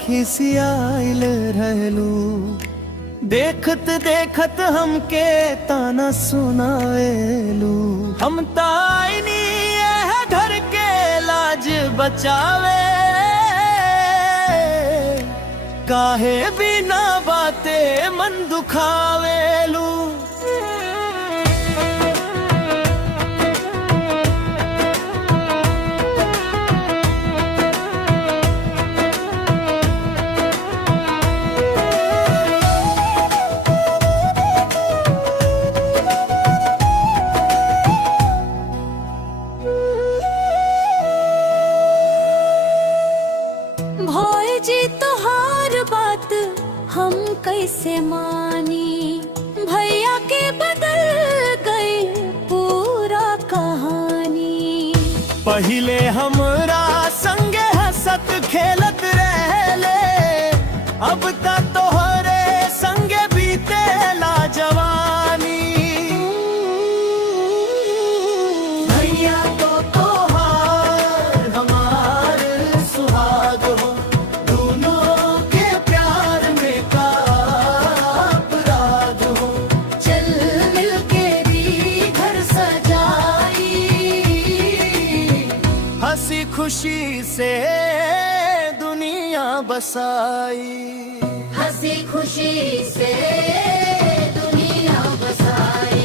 खिसियाइल रहलू। देखत देखत हमके ताना सुनावेलू। हम ताईनी घर के लाज बचावे, काहे बिना बाते मन दुखावेलू। भौजी तोहार बात हम कैसे मानी, भैया के बदल गई पूरा कहानी। पहिले हमरा संगे हंसत खेलत रहले, अब त तोहरे संगे बीते ला जवानी। भैया तो तोहार हमार सुहाग हो, दोनों के प्यार में का अपराध हो। चल मिल के भी घर सजाई, हंसी खुशी से दुनिया बसाई। हंसी खुशी से दुनिया बसाई।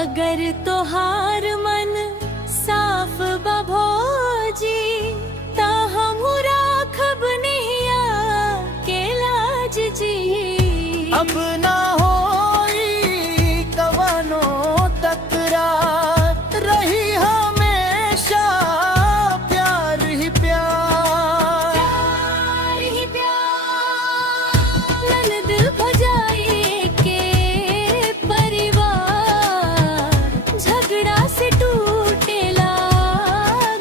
अगर तोहार मन साफ बभोजी, ता हम राखब नहिया के लाज जी। अब ना होई कवनो तकरार, रही हमेशा प्यार ही प्यार। प्यार ही प्यार, ननद भजाई के परिवार, झगड़ा से टूटेला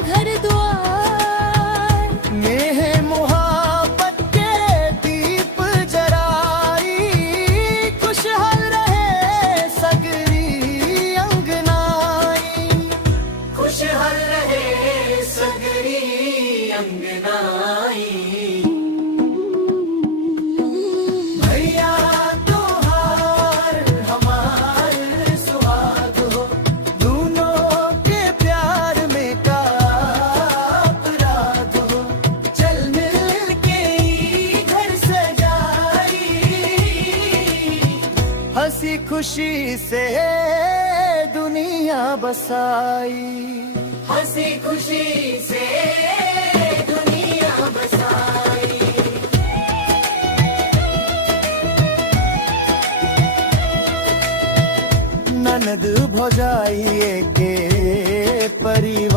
घर द्वार। नेह मोहब्बत के दीप जराई, खुशहाल रहे सगरी अंगनाई। खुशहाल रहे सगरी अंगनाई। भैया तोहार हमार सुहाग हो, दोनों के प्यार में का अपराध हो। चल मिल के घर सजाई, हंसी खुशी से दुनिया बसाई। हंसी खुशी से दुनिया बसाई। ननद भौजाई के परिवार,